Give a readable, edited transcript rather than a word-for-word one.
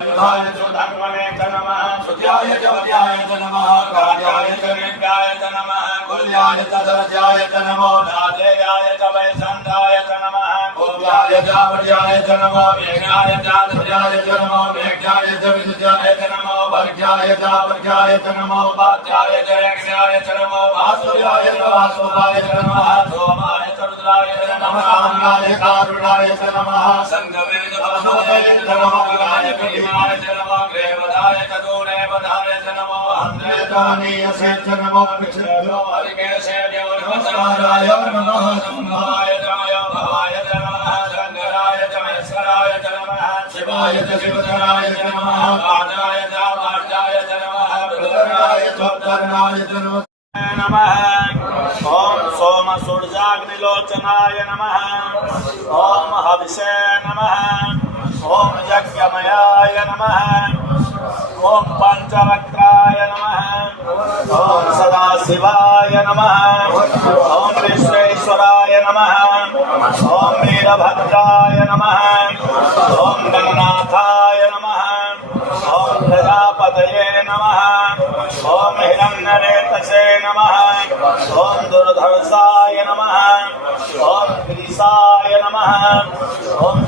धर्मणे च नमः सुध्याय च वध्याय च नमः कार्याय च नित्याय च नमः कुल्याय च दर्जाय च नमो नादेयाय च वैसन्धाय च नमः भूव्याय च वर्याय च नमो वेगाय च ध्वजाय च नमो वेग्याय च विद्याय च नमो भर्ग्याय च वर्ग्याय च नमो वाच्याय च यज्ञाय च नमो वासुयाय च वासुदाय च नमः सोमाय च रुद्राय च नमः कारुणाय कारुणाय च नमः संगमे च भवनाय च नमः गाय च नमो ग्रेवदाय च दूरेवदाय च नमो हन्त्रेतानीयसे च नमो कृष्णयो हरिकेशे जो नमस्काराय नमः संभाय च मयो भवाय च नमः शंकराय च महेश्वराय च नमः शिवाय च शिवधराय च नमः वाजाय च वार्याय च नमः रुद्राय च उत्तराय च नमः ओम सोम सूर्याग्निलोचनाय नमः ओम हविषे नमः ओम यज्ञमयाय नमः ओम पंचवक्त्राय नमः ओम सदाशिवाय नमः ओम विश्वेश्वराय नमः ओम वीरभद्राय नमः ओम गणनाथाय नमः ओम प्रजापतये नमः ओम हिरण्यरेतसे नमः ओम दुर्धर्षाय नमः ओम ग्रीसाय नमः ओम